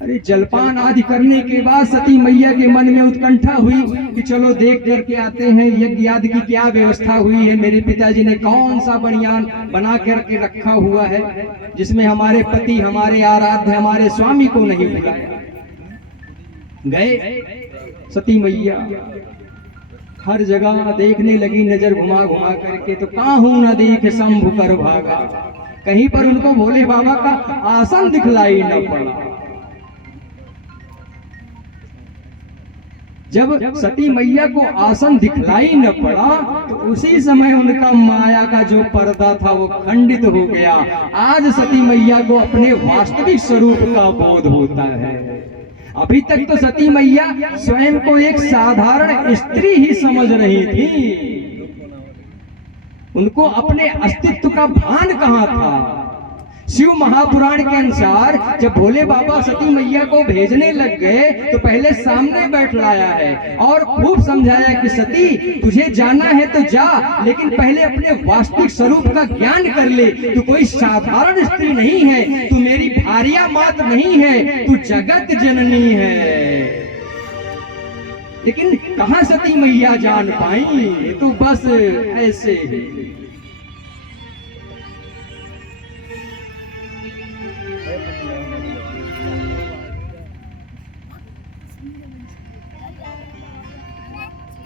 अरे जलपान आदि करने के बाद सती मैया के मन में उत्कंठा हुई कि चलो देख करके आते हैं यज्ञ आदि की क्या व्यवस्था हुई है। मेरे पिताजी ने कौन सा बनियान बना करके रखा हुआ है जिसमें हमारे पति, हमारे आराध्य, हमारे स्वामी को नहीं बुलाया। गए सती मैया, हर जगह देखने लगी नजर घुमा घुमा करके, तो काहू न देख शंभु कर भागा। कहीं पर उनको भोले बाबा का आसन दिखलाई न पड़ा। जब सती मैया को आसन दिखलाई न पड़ा तो उसी समय उनका माया का जो पर्दा था वो खंडित हो गया। आज सती मैया को अपने वास्तविक स्वरूप का बोध होता है। अभी तक तो सती मैया स्वयं को एक साधारण स्त्री ही समझ रही थी, उनको अपने अस्तित्व का भान कहाँ था। शिव महापुराण के अनुसार जब भोले बाबा सती मैया को भेजने लग गए तो पहले सामने बैठलाया है और खूब समझाया कि सती तुझे जाना है तो जा, लेकिन पहले अपने वास्तविक स्वरूप का ज्ञान कर ले। तू कोई साधारण स्त्री नहीं है, तू मेरी भार्या मात्र नहीं है, तू जगत जननी है। लेकिन कहाँ सती मैया जान पाई, तो बस ऐसे ही।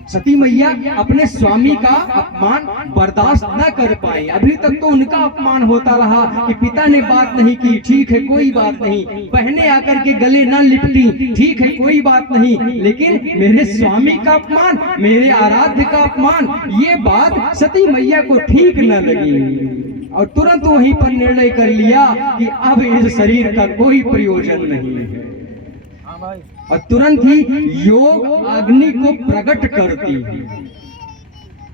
सती मैया अपने स्वामी का अपमान बर्दाश्त न कर पाई। अभी तक तो उनका अपमान होता रहा कि पिता ने बात नहीं की, ठीक है कोई बात नहीं, बहनें आकर के गले न लिपटी, ठीक है कोई बात नहीं, लेकिन मेरे स्वामी का अपमान, मेरे आराध्य का अपमान, ये बात सती मैया को ठीक न लगी और तुरंत वहीं पर निर्णय कर लिया कि अब इस शरीर का कोई प्रयोजन नहीं है। और तुरंत ही योग अग्नि को प्रकट करती है।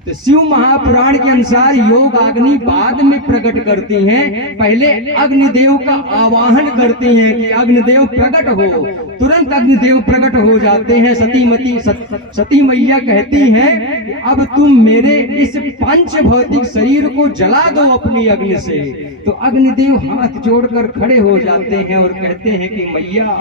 तो शिव महापुराण के अनुसार योग अग्नि बाद में प्रकट करती हैं, पहले अग्निदेव का आवाहन करती हैं कि अग्निदेव प्रकट हो। तुरंत अग्निदेव प्रकट हो जाते हैं। सती मैया कहती हैं कि अब तुम मेरे इस पंच भौतिक शरीर को जला दो अपनी अग्नि से। तो अग्निदेव हाथ जोड़कर खड़े हो जाते हैं और कहते हैं कि मैया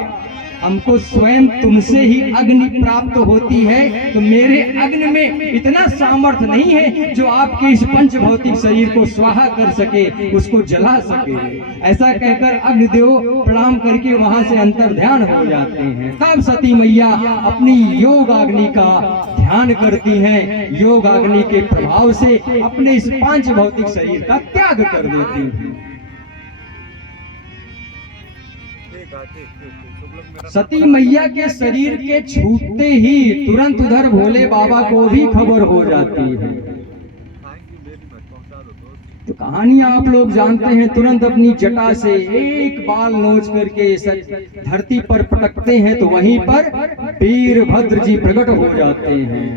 हमको स्वयं तुमसे ही अग्नि प्राप्त होती है, तो मेरे अग्नि में इतना सामर्थ्य नहीं है जो आपके इस पंच भौतिक शरीर को स्वाहा कर सके, उसको जला सके। ऐसा कहकर अग्निदेव प्रणाम करके वहां से अंतर ध्यान हो जाते हैं। तब सती मैया अपनी योग अग्नि का ध्यान करती हैं, योग अग्नि के प्रभाव से अपने इस पंच भौतिक शरीर का त्याग कर देती हैं। सती मैया के शरीर के छूटते ही तुरंत उधर भोले बाबा को भी खबर हो जाती है। तो कहानी आप लोग जानते हैं। तुरंत अपनी जटा से एक बाल नोच करके धरती पर पटकते हैं तो वहीं पर वीरभद्र जी प्रकट हो जाते हैं।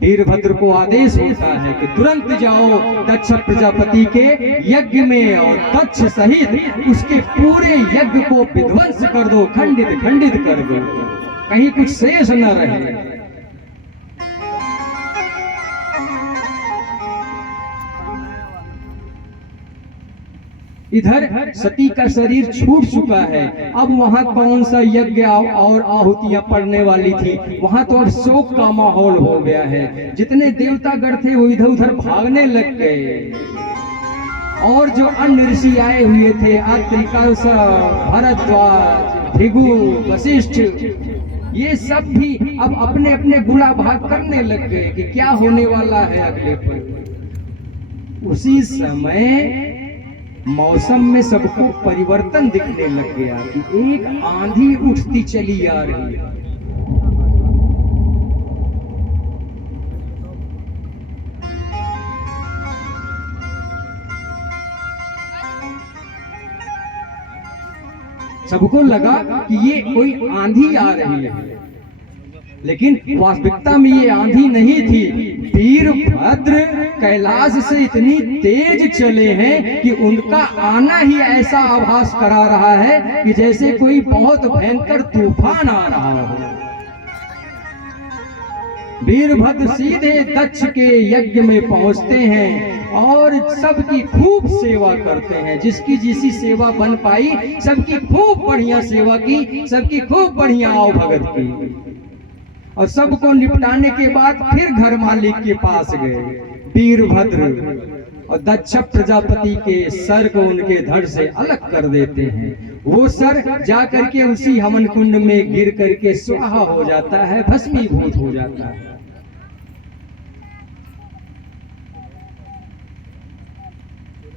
वीरभद्र को आदेश होता है कि तुरंत जाओ दक्ष प्रजापति के यज्ञ में और दक्ष सहित उसके पूरे यज्ञ को विध्वंस कर दो, खंडित खंडित कर दो, कहीं कुछ शेष न रहे। इधर सती का शरीर छूट चुका है, अब वहां कौन सा यज्ञ और आहुतियां पड़ने वाली थी, वहां तो अब शोक का माहौल हो गया है। जितने देवतागण थे वो इधर उधर भागने लग गए और जो अन्य ऋषि आए हुए थे, अत्रि, कंस, भरद्वाज, भृगु, वशिष्ठ, ये सब भी अब अपने अपने गुड़ा भाग करने लग गए कि क्या होने वाला है अगले पल। उसी समय मौसम में सबको परिवर्तन दिखने लग गया कि एक आंधी उठती चली आ रही है। सबको लगा कि ये कोई आंधी आ रही है, लेकिन वास्तविकता में ये आंधी नहीं थी। वीरभद्र कैलाश से इतनी तेज चले हैं कि उनका आना ही ऐसा आभास करा रहा है कि जैसे कोई बहुत भयंकर तूफान आ रहा हो। वीरभद्र सीधे दक्ष के यज्ञ में पहुंचते हैं और सबकी खूब सेवा करते हैं, जिसकी जिसी सेवा बन पाई सबकी खूब बढ़िया सेवा की, सबकी खूब बढ़िया आओ भगत की, और सबको निपटाने के बाद फिर घर मालिक के पास गए। वीरभद्र और दक्ष प्रजापति के सर को उनके धड़ से अलग कर देते हैं। वो सर जा करके उसी हवन कुंड में गिर करके स्वाहा हो जाता है, भस्मीभूत हो जाता है।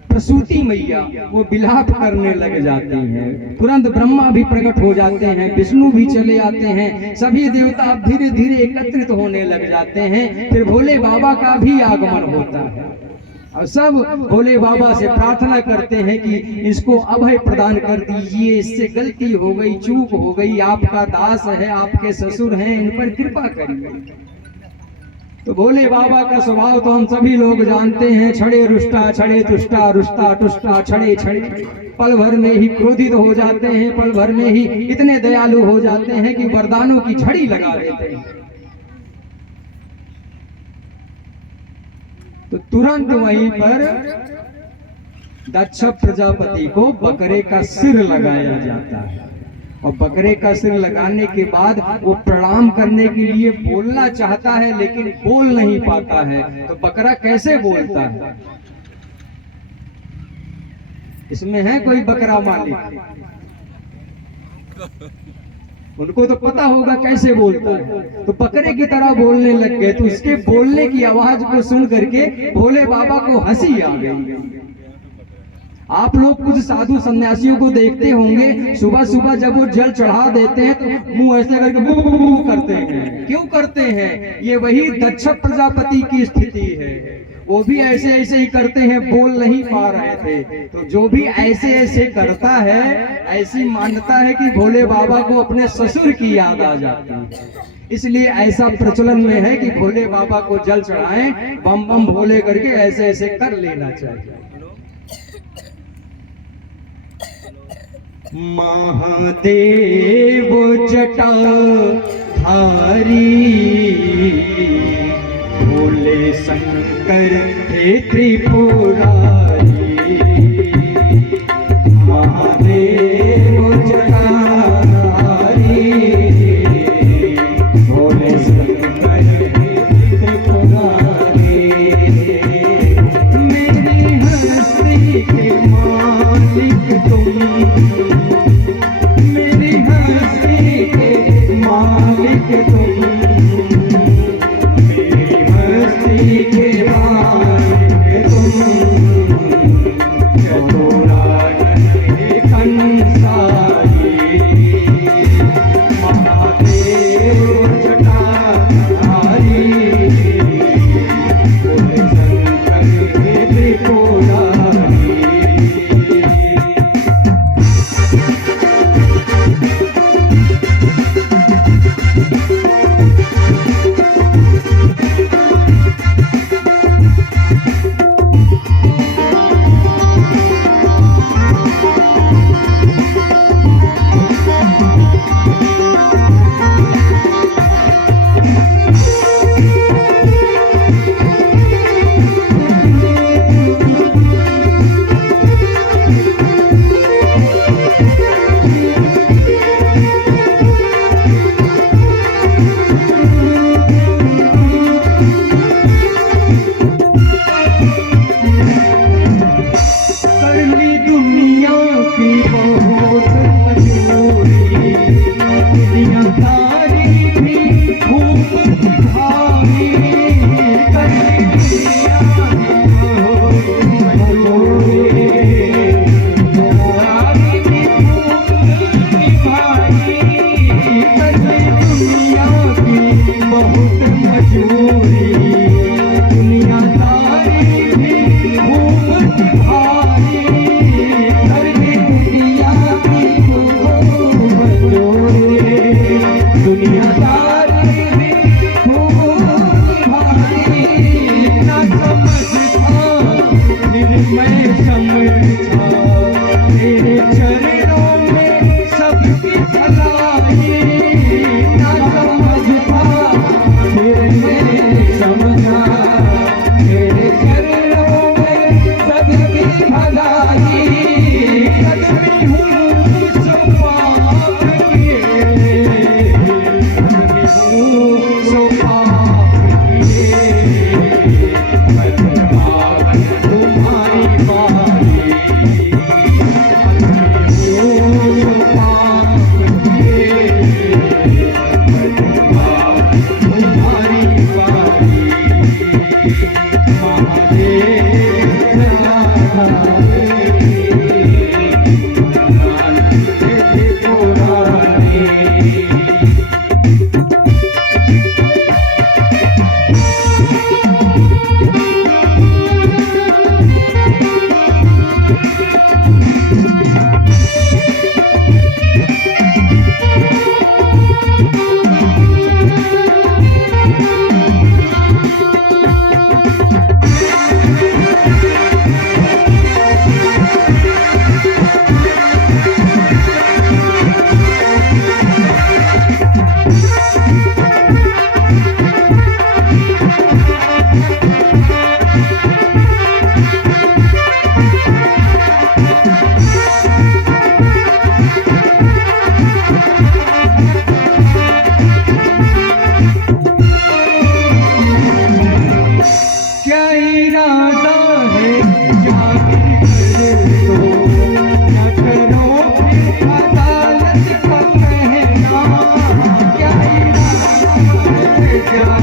प्रसूति मैया वो विलाप करने लग जाती हैं। तुरंत ब्रह्मा भी प्रकट हो जाते हैं, विष्णु भी चले आते हैं, सभी देवता अब धीरे धीरे एकत्रित होने लग जाते हैं। फिर भोले बाबा का भी आगमन होता है और सब भोले बाबा से प्रार्थना करते हैं कि इसको अभय प्रदान कर दीजिए, इससे गलती हो गई, चूक हो गई, आपका दास है, आपके ससुर हैं, इन पर कृपा करिए। तो भोले बाबा का स्वभाव तो हम सभी लोग जानते हैं, छड़े रुष्टा, छड़े तुष्टा, रुष्टा टुष्टा, छड़े छड़े, पल भर में ही क्रोधित हो जाते हैं, पल भर में ही इतने दयालु हो जाते हैं कि वरदानों की झड़ी लगा देते हैं। तो तुरंत वहीं पर दक्ष प्रजापति को बकरे का सिर लगाया जाता है और बकरे का सिर लगाने के बाद वो प्रणाम करने के लिए बोलना चाहता है लेकिन बोल नहीं पाता है। तो बकरा कैसे बोलता है? इसमें है कोई बकरा मालिक? उनको तो पता होगा कैसे बोलता है। तो बकरे की तरह बोलने लग गए। तो इसके बोलने की आवाज को सुन करके भोले बाबा को हंसी आ गई। आप लोग कुछ साधु सन्यासियों को देखते होंगे, सुबह सुबह जब वो जल चढ़ा देते हैं तो मुंह ऐसे करके बू बू बू करते हैं। क्यों करते हैं? ये वही दक्ष प्रजापति की स्थिति है। वो भी ऐसे ऐसे ही करते हैं, बोल नहीं पा रहे थे। तो जो भी ऐसे ऐसे करता है, ऐसी मान्यता है कि भोले बाबा को अपने ससुर की याद आ जाती है। इसलिए ऐसा प्रचलन में है कि भोले बाबा को जल चढ़ाएं, बम बम भोले करके ऐसे ऐसे कर लेना चाहिए। महादेव जटा धारी, भोले शंकर हे त्रिपुरारी। महादेव जटा धारी, भोले शंकर हे त्रिपुरारी। मेरी हस्ती के मालिक तुम, मेरी हस्ती के मालिक तुम, मेरी हस्ती के मालिक तुम।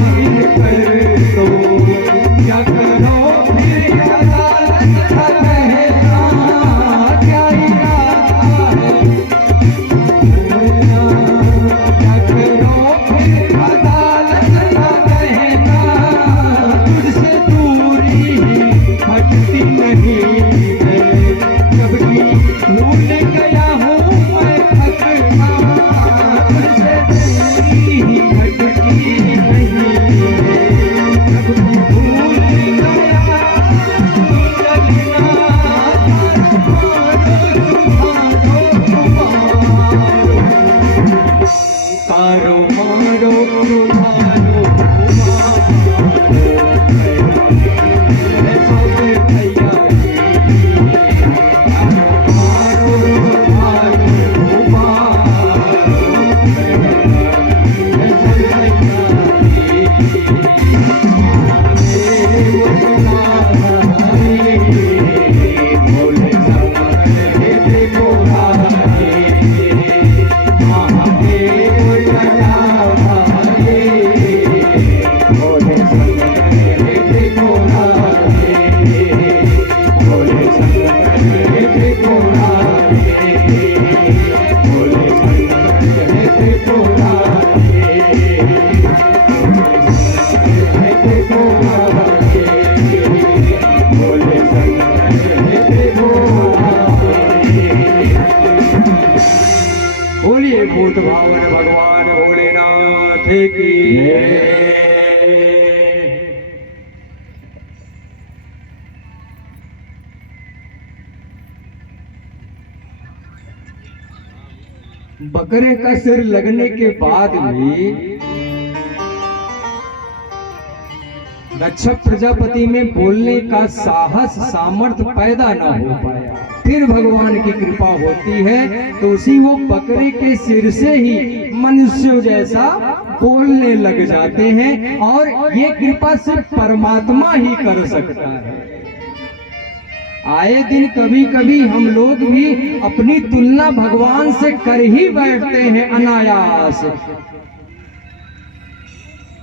जाहिर कर दो, क्या करो फिर अदालत का कहना, क्या इरादा है, क्या करो फिर अदालत का कहना, तुझसे दूरी हटती नहीं है, जबकि भूल गया हूँ मैं थकना, तुझसे दूरी हटती नहीं है, जबकि भूल गया चलना, तारो मारो तुम्हारो बोलिए भूत भावन भगवान भोलेनाथ की जय। बकरे का सिर लगने के बाद भी दक्ष प्रजापति में बोलने का साहस सामर्थ्य पैदा न हो पाया। फिर भगवान की कृपा होती है तो उसी वो बकरे के सिर से ही मनुष्य जैसा बोलने लग जाते हैं, और ये कृपा सिर्फ परमात्मा ही कर सकता है। आए दिन कभी कभी हम लोग भी अपनी तुलना भगवान से कर ही बैठते हैं अनायास,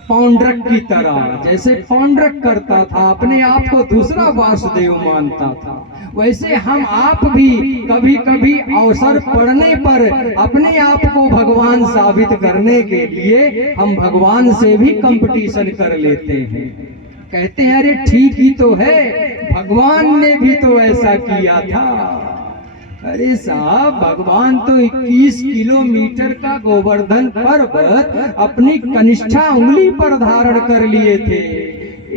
पौंड्रक की तरह। जैसे पौंड्रक करता था, अपने आप को दूसरा वासुदेव मानता था, वैसे हम आप भी कभी कभी अवसर पड़ने पर अपने आप को भगवान साबित करने के लिए हम भगवान से भी कंपटीशन कर लेते हैं। कहते हैं अरे ठीक ही तो है, भगवान ने भी तो ऐसा किया था। अरे साहब, भगवान तो 21 किलोमीटर का गोवर्धन पर्वत अपनी कनिष्ठा उंगली पर धारण कर लिए थे।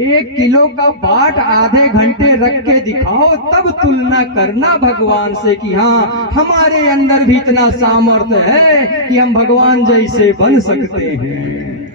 1 किलो का बाट आधे घंटे रख के दिखाओ, तब तुलना करना भगवान से कि हाँ हमारे अंदर भी इतना सामर्थ्य है कि हम भगवान जैसे बन सकते हैं।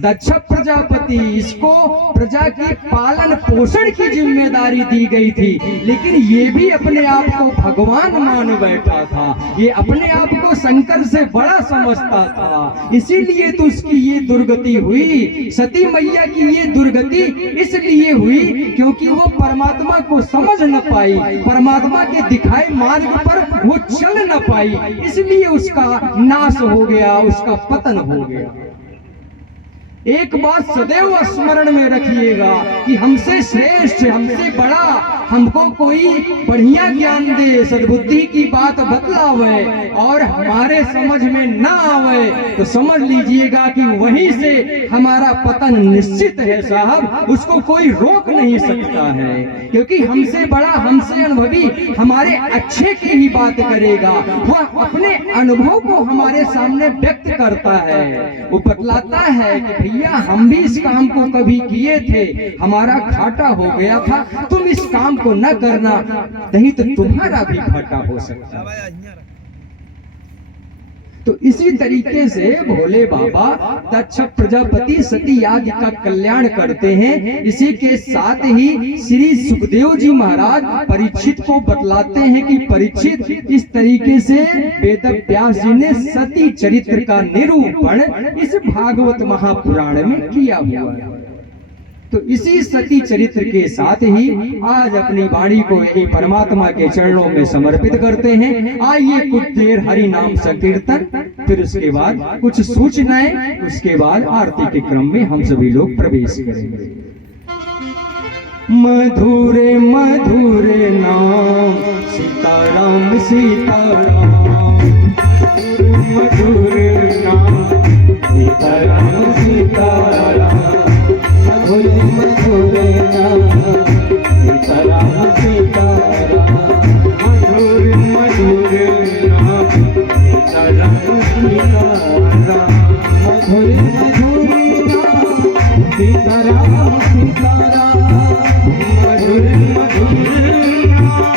दक्ष प्रजापति, इसको प्रजा की पालन पोषण की जिम्मेदारी दी गई थी, लेकिन ये भी अपने आप को भगवान मान बैठा था। ये अपने आप को शंकर से बड़ा समझता था, इसीलिए तो उसकी ये दुर्गति हुई। सती मैया की ये दुर्गति इसलिए हुई क्योंकि वो परमात्मा को समझ न पाई, परमात्मा के दिखाए मार्ग पर वो चल न पाई, इसलिए उसका नाश हो गया, उसका पतन हो गया। एक बात सदैव स्मरण में रखिएगा कि हमसे श्रेष्ठ, हमसे बड़ा हमको कोई बढ़िया ज्ञान दे, सद्बुद्धि की बात बतलावे और हमारे समझ में ना आवे तो समझ लीजिएगा कि वहीं से हमारा पतन निश्चित है साहब, उसको कोई रोक नहीं सकता है। क्योंकि हमसे बड़ा, हमसे अनुभवी हमारे अच्छे की ही बात करेगा, वह अपने अनुभव को हमारे सामने व्यक्त करता है। वो बतलाता है कि भैया हम भी इस काम को कभी किए थे, हमारा घाटा हो गया था, तुम इस काम को न करना, नहीं तो तुम्हारा भी घाटा हो सकता है। तो इसी तरीके से भोले बाबा दक्ष प्रजापति सती आदि का कल्याण करते हैं। इसी के साथ ही श्री सुखदेव जी महाराज परीक्षित को बतलाते हैं कि परीक्षित, इस तरीके से वेद व्यास जी ने सती चरित्र का निरूपण इस भागवत महापुराण में किया हुआ है। तो इसी सती चरित्र के साथ ही आज अपनी वाणी को यही परमात्मा के चरणों में समर्पित करते हैं। आइए कुछ देर हरि नाम संकीर्तन फिर उसके बाद कुछ सूचनाएं, उसके बाद आरती के क्रम में हम सभी लोग प्रवेश करेंगे। मधुरे मधुरे नाम सीताराम सीताराम, मधुरे नाम सीताराम सीताराम, मधुरे मधुरे नाम सीताराम सीताराम, मधुरे मधुरे नाम सीताराम सीताराम, मधुरे मधुरे नाम सीताराम सीताराम, मधुरे मधुरे नाम।